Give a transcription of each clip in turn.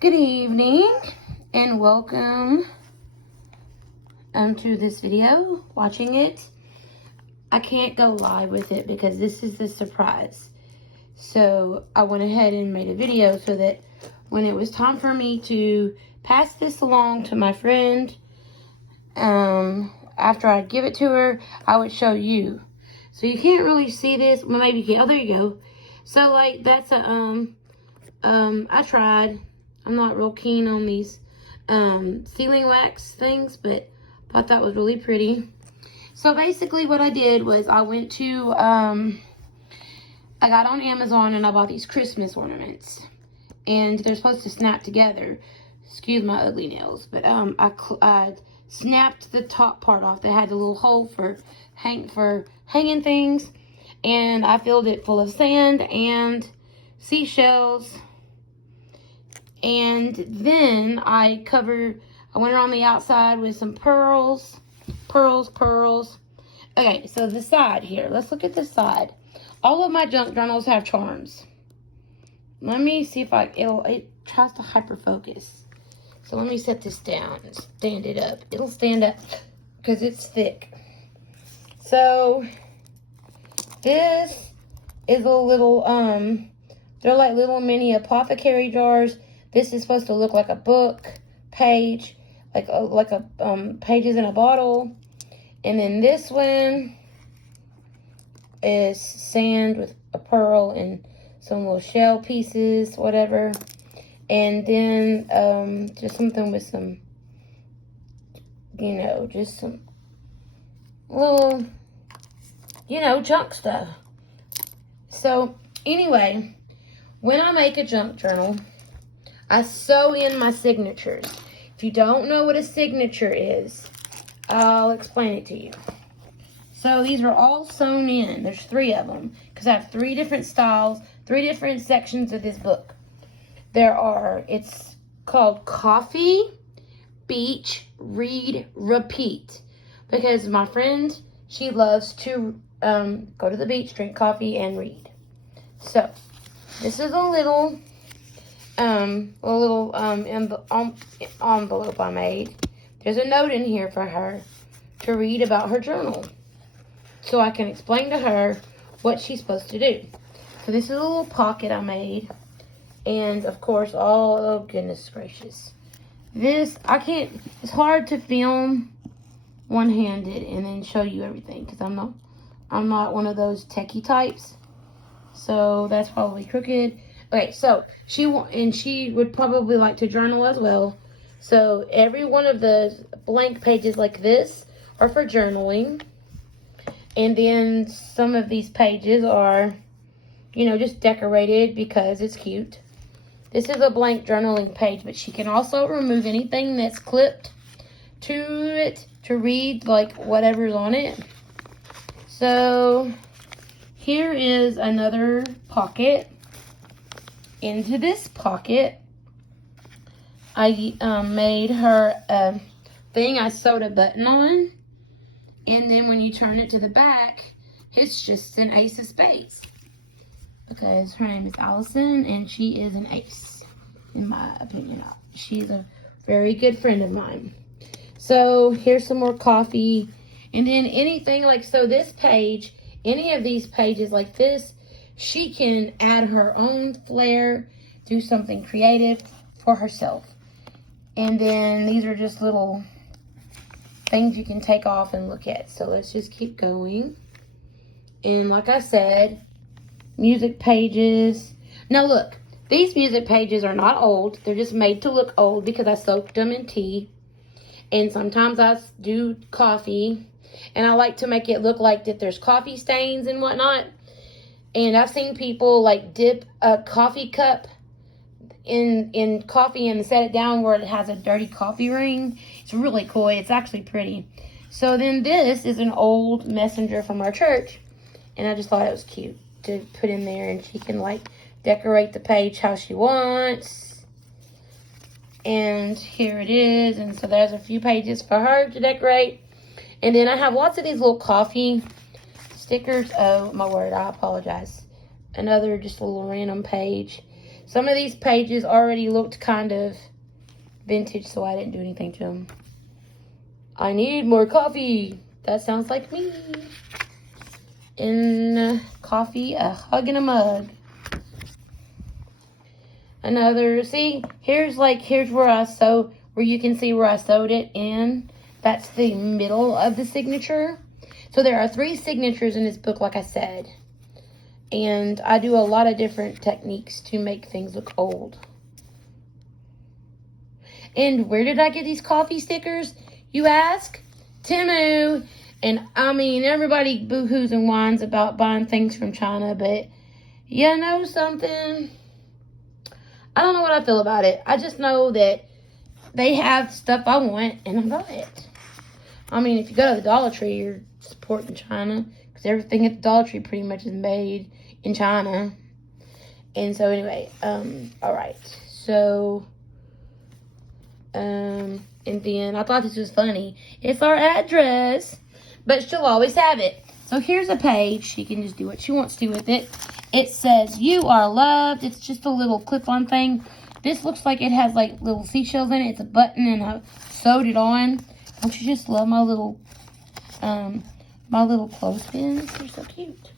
Good evening and welcome to this video, watching it. I can't go live with it because this is the surprise. So I went ahead and made a video so that when it was time for me to pass this along to my friend, after I'd give it to her, I would show you. So you can't really see this. Well, maybe you can. Oh, there you go. So like that's a, I tried. I'm not real keen on these sealing wax things, but thought that was really pretty. So basically what I did was I went to, I got on Amazon and I bought these Christmas ornaments. And they're supposed to snap together. Excuse my ugly nails. But I snapped the top part off that had the little hole for hanging things. And I filled it full of sand and seashells. And then I went around the outside with some pearls. Okay, so the side here. Let's look at the side. All of my junk journals have charms. Let me see if it tries to hyper focus. So let me set this down and stand it up. It'll stand up because it's thick. So this is a little, they're like little mini apothecary jars. This is supposed to look like a book page, like a pages in a bottle. And then this one is sand with a pearl and some little shell pieces, whatever. And then just something with some, just some little, junk stuff. So anyway, when I make a junk journal, I sew in my signatures. If you don't know what a signature is, I'll explain it to you. So these are all sewn in. There's 3 of them because I have 3 different styles, 3 different sections of this book. It's called Coffee, Beach, Read, Repeat. Because my friend, she loves to go to the beach, drink coffee, and read. So this is a little envelope I made. There's a note in here for her to read about her journal, so I can explain to her what she's supposed to do. So this is a little pocket I made, and of course, oh goodness gracious, it's hard to film one-handed and then show you everything because I'm not one of those techie types, so that's probably crooked. Okay, so she would probably like to journal as well. So every one of the blank pages like this are for journaling. And then some of these pages are, just decorated because it's cute. This is a blank journaling page, but she can also remove anything that's clipped to it to read, like whatever's on it. So here is another pocket. Into this pocket, I made her a thing I sewed a button on, and then when you turn it to the back, it's just an ace of spades. Because her name is Allison, and she is an ace, in my opinion. She's a very good friend of mine. So here's some more coffee, and then anything this page, any of these pages like this, she can add her own flair, do something creative for herself. And then these are just little things you can take off and look at. So let's just keep going. And like I said, music pages. Now look, these music pages are not old. They're just made to look old because I soaked them in tea. And sometimes I do coffee. And I like to make it look like that there's coffee stains and whatnot. And I've seen people dip a coffee cup in coffee and set it down where it has a dirty coffee ring. It's really cool. It's actually pretty. So then this is an old messenger from our church. And I just thought it was cute to put in there. And she can decorate the page how she wants. And here it is. And so there's a few pages for her to decorate. And then I have lots of these little coffee stickers. Oh my word, I apologize. Another just a little random page. Some of these pages already looked kind of vintage, so I didn't do anything to them. I need more coffee. That sounds like me. In coffee, a hug, and a mug. Another, see, here's where I sewed, where you can see where I sewed it in. That's the middle of the signature. So there are 3 signatures in this book, like I said. And I do a lot of different techniques to make things look old. And where did I get these coffee stickers, you ask? Temu. And I mean, everybody boo-hoos and whines about buying things from China, but you know something? I don't know what I feel about it. I just know that they have stuff I want, and I buy it. I mean, if you go to the Dollar Tree, you're supporting China, because everything at the Dollar Tree pretty much is made in China. And so anyway, alright. So, and then I thought this was funny. It's our address, but she'll always have it. So here's a page. She can just do what she wants to with it. It says, "You are loved." It's just a little clip-on thing. This looks like it has like little seashells in it. It's a button, and I sewed it on. Don't you just love my little clothespins? They're so cute.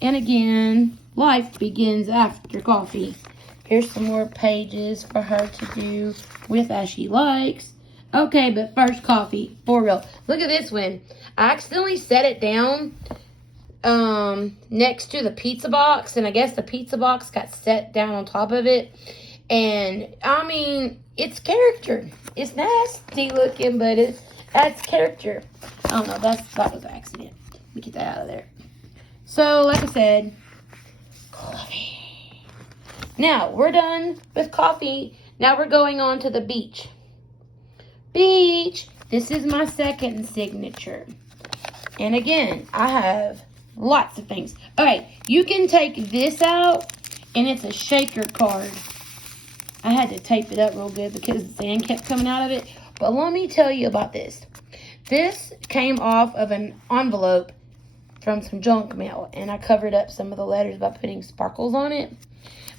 And again, life begins after coffee. Here's some more pages for her to do with as she likes. Okay, but first coffee, for real. Look at this one. I accidentally set it down next to the pizza box, and I guess the pizza box got set down on top of it. And I mean, it's character. It's nasty looking, but it adds character. I don't know, that was an accident. Let me get that out of there. So, like I said, coffee. Now, we're done with coffee. Now we're going on to the beach. Beach. This is my second signature. And again, I have lots of things. Okay, you can take this out, and it's a shaker card. I had to tape it up real good because the sand kept coming out of it. But let me tell you about this. This came off of an envelope from some junk mail, and I covered up some of the letters by putting sparkles on it.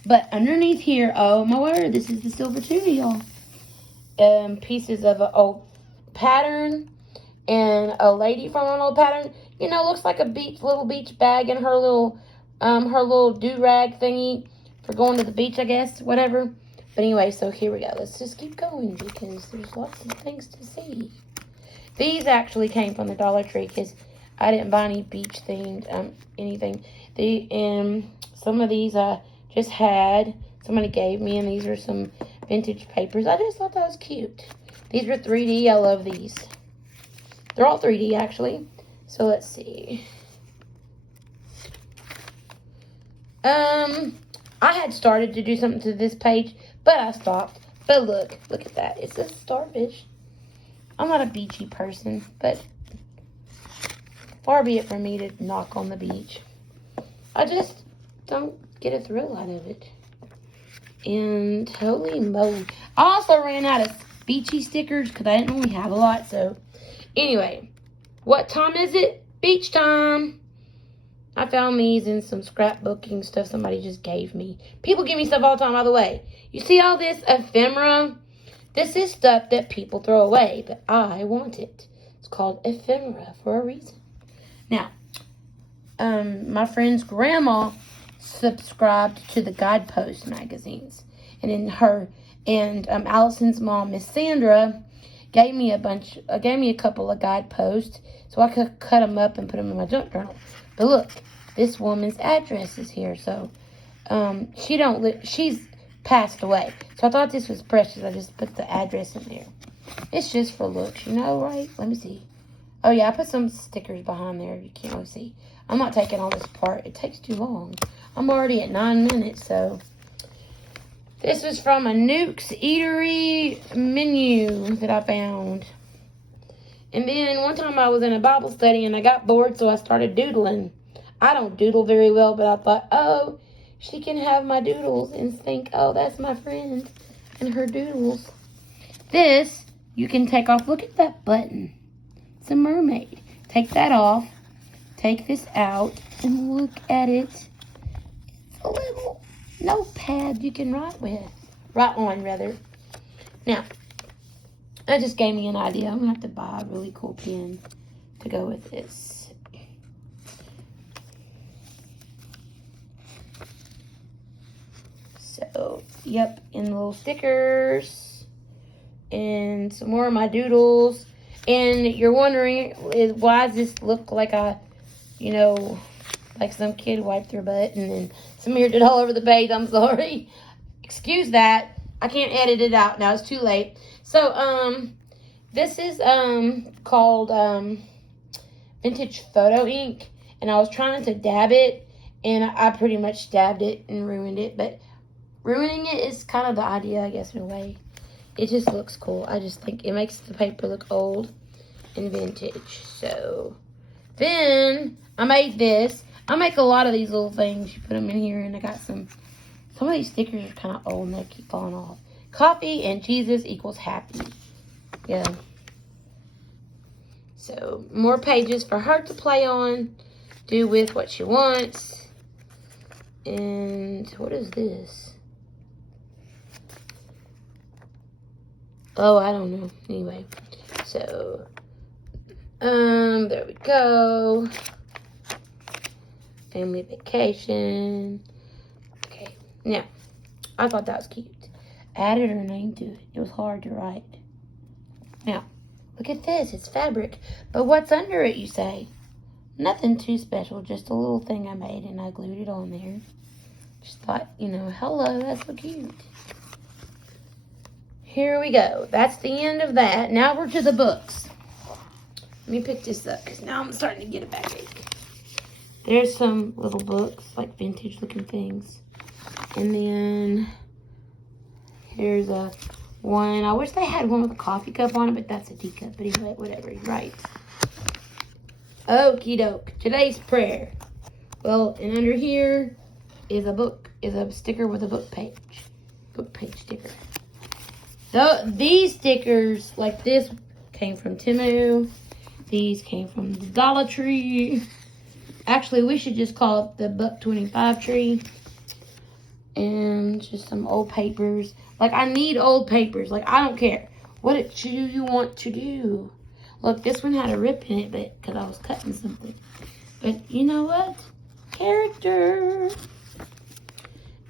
But underneath here, oh my word, this is the silver tuna, y'all. Pieces of an old pattern and a lady from an old pattern. You know, looks like a little beach bag and her little do-rag thingy for going to the beach, I guess, whatever. But anyway, so here we go. Let's just keep going because there's lots of things to see. These actually came from the Dollar Tree because I didn't buy any beach-themed anything. Some of these I just had. Somebody gave me, and these are some vintage papers. I just thought that was cute. These are 3D. I love these. They're all 3D, actually. So let's see. I had started to do something to this page, but I stopped. But look at that. It says starfish. I'm not a beachy person, but far be it from me to knock on the beach. I just don't get a thrill out of it. And holy moly. I also ran out of beachy stickers because I didn't really have a lot. So anyway, what time is it? Beach time. I found these in some scrapbooking stuff somebody just gave me. People give me stuff all the time, by the way. You see all this ephemera? This is stuff that people throw away, but I want it. It's called ephemera for a reason. Now, my friend's grandma subscribed to the Guidepost magazines. And Allison's mom, Miss Sandra, gave me a couple of Guideposts so I could cut them up and put them in my junk journal. But look, this woman's address is here. So, she's passed away. So I thought this was precious. I just put the address in there. It's just for looks, you know, right? Let me see. Oh yeah, I put some stickers behind there. You can't really see. I'm not taking all this apart. It takes too long. I'm already at 9 minutes, so. This is from a Nuke's Eatery menu that I found. And then one time I was in a Bible study and I got bored, so I started doodling. I don't doodle very well, but I thought, oh, she can have my doodles and think, oh, that's my friend and her doodles. This, you can take off. Look at that button. It's a mermaid. Take that off. Take this out and look at it. It's a little notepad you can write on rather. Now, that just gave me an idea. I'm going to have to buy a really cool pen to go with this. So, yep, and little stickers and some more of my doodles. And you're wondering, why does this look like like some kid wiped their butt and then smeared it all over the page? I'm sorry. Excuse that. I can't edit it out now. It's too late. So, this is called Vintage Photo Ink. And I was trying to dab it, and I pretty much dabbed it and ruined it. But ruining it is kind of the idea, I guess, in a way. It just looks cool. I just think it makes the paper look old and vintage. So, then I made this. I make a lot of these little things. You put them in here, and I got some of these stickers are kind of old, and they keep falling off. Coffee and Jesus equals happy. Yeah. So, more pages for her to play on. Do with what she wants. And what is this? Oh, I don't know. Anyway. So, there we go. Family vacation. Okay. Now, I thought that was cute. Added her name to it. It was hard to write. Now, look at this. It's fabric. But what's under it, you say? Nothing too special. Just a little thing I made, and I glued it on there. Just thought, hello, that's so cute. Here we go. That's the end of that. Now we're to the books. Let me pick this up, because now I'm starting to get a backache. There's some little books, like vintage looking things. And then here's a one. I wish they had one with a coffee cup on it, but that's a teacup. But anyway, whatever, you're right. Okie doke. Today's prayer. Well, and under here is a sticker with a book page sticker. So these stickers, like this, came from Temu. These came from the Dollar Tree. Actually, we should just call it the $1.25 tree. And just some old papers. Like, I need old papers. Like, I don't care. What do you want to do? Look, this one had a rip in it, but because I was cutting something. But you know what? Character.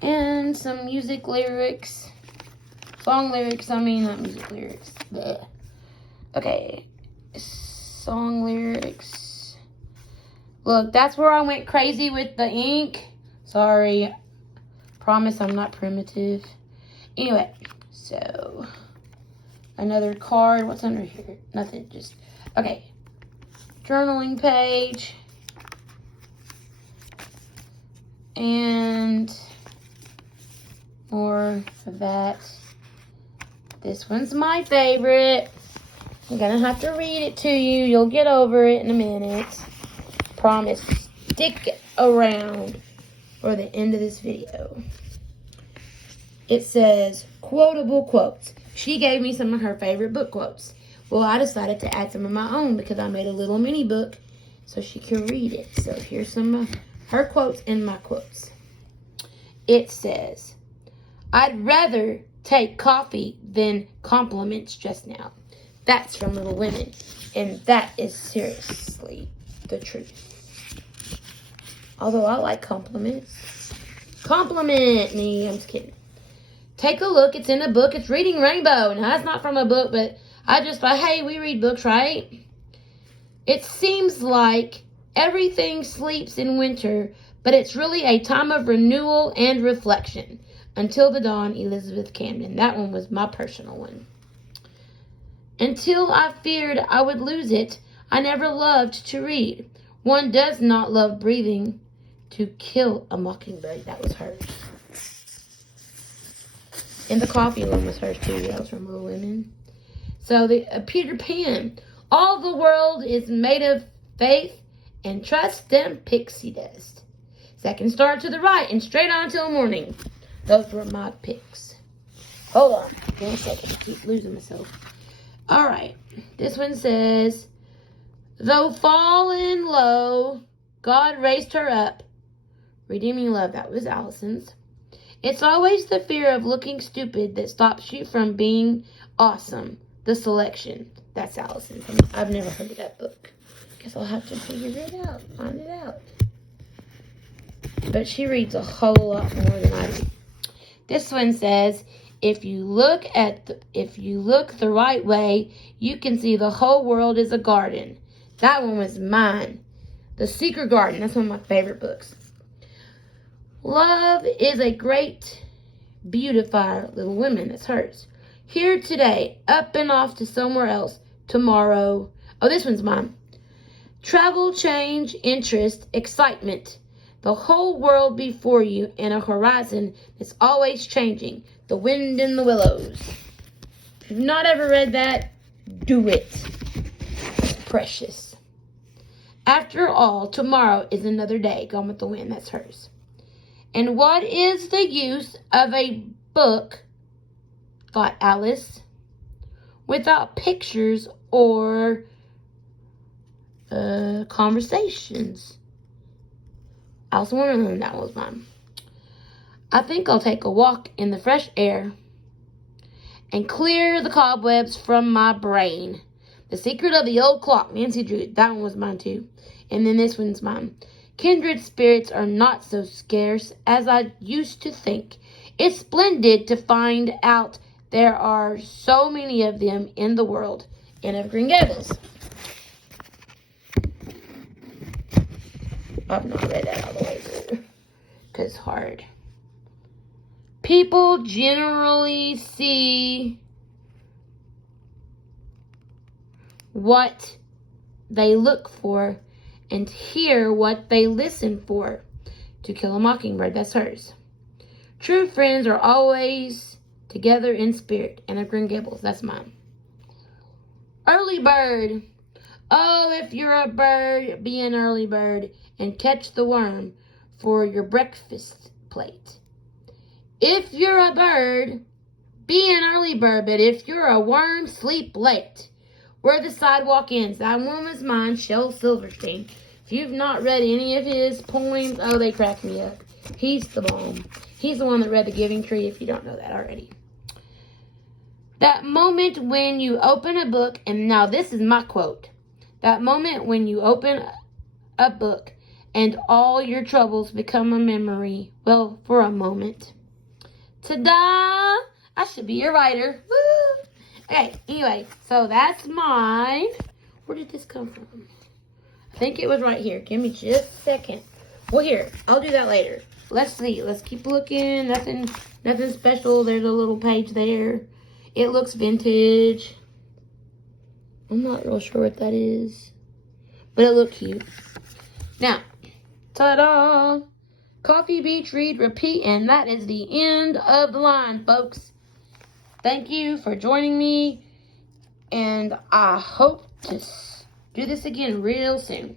And some music lyrics. Song lyrics, not music lyrics. Blech. Okay. Song lyrics. Look, that's where I went crazy with the ink. Sorry. Promise I'm not primitive. Anyway, so another card. What's under here? Nothing. Just, okay. Journaling page. And more of that. This one's my favorite. I'm gonna have to read it to you. You'll get over it in a minute. Promise. Stick around for the end of this video. It says, quotable quotes. She gave me some of her favorite book quotes. Well, I decided to add some of my own because I made a little mini book so she could read it. So here's some of her quotes and my quotes. It says, I'd rather take coffee than compliments just now. That's from Little Women. And that is seriously the truth. Although I like compliments. Compliment me. I'm just kidding. Take a look. It's in a book. It's Reading Rainbow. Now, that's not from a book, but I just thought, hey, we read books, right? It seems like everything sleeps in winter, but it's really a time of renewal and reflection. Until the Dawn, Elizabeth Camden. That one was my personal one. Until I feared I would lose it, I never loved to read. One does not love breathing. To kill a mockingbird. That was hers. And the coffee one was hers too. That was from Little Women. So Peter Pan. All the world is made of faith and trust and pixie dust. Second star to the right and straight on till morning. Those were my picks. Hold on. 1 second. I keep losing myself. Alright. This one says, though fallen low, God raised her up. Redeeming Love. That was Allison's. It's always the fear of looking stupid that stops you from being awesome. The Selection. That's Allison's. I've never heard of that book. Guess I'll have to figure it out. Find it out. But she reads a whole lot more than I do. This one says, if you look the right way, you can see the whole world is a garden. That one was mine. The Secret Garden. That's one of my favorite books. Love is a great beautifier, Little Women. That's hers. Here today, up and off to somewhere else tomorrow. Oh, this one's mine. Travel, change, interest, excitement. The whole world before you and a horizon that's always changing. The Wind in the Willows. If you've not ever read that, do it. It's precious. After all, tomorrow is another day. Gone with the Wind. That's hers. And what is the use of a book, thought Alice, without pictures or conversations? Alice in Wonderland, that was mine. I think I'll take a walk in the fresh air and clear the cobwebs from my brain. The Secret of the Old Clock, Nancy Drew. That one was mine too. And then this one's mine. Kindred spirits are not so scarce as I used to think. It's splendid to find out there are so many of them in the world. Anne of Green Gables. I've not read that all the way through because it's hard. People generally see what they look for and hear what they listen for. To Kill a Mockingbird, that's hers. True friends are always together in spirit. Anne of Green Gables, that's mine. Early bird. Oh, if you're a bird, be an early bird and catch the worm for your breakfast plate. If you're a bird, be an early bird, but if you're a worm, sleep late. Where the Sidewalk Ends. That one was mine, Shel Silverstein. If you've not read any of his poems, oh, they crack me up. He's the bomb. He's the one that read The Giving Tree, if you don't know that already. That moment when you open a book, and now this is my quote. That moment when you open a book and all your troubles become a memory. Well, for a moment. Ta-da! I should be a writer. Woo! Okay, anyway, so that's mine. Where did this come from? I think it was right here. Give me just a second. Well, here, I'll do that later. Let's see. Let's keep looking. Nothing special. There's a little page there. It looks vintage. I'm not real sure what that is, but it looked cute. Now, ta-da! Coffee, Beach, Read, Repeat, and that is the end of the line, folks. Thank you for joining me, and I hope to do this again real soon.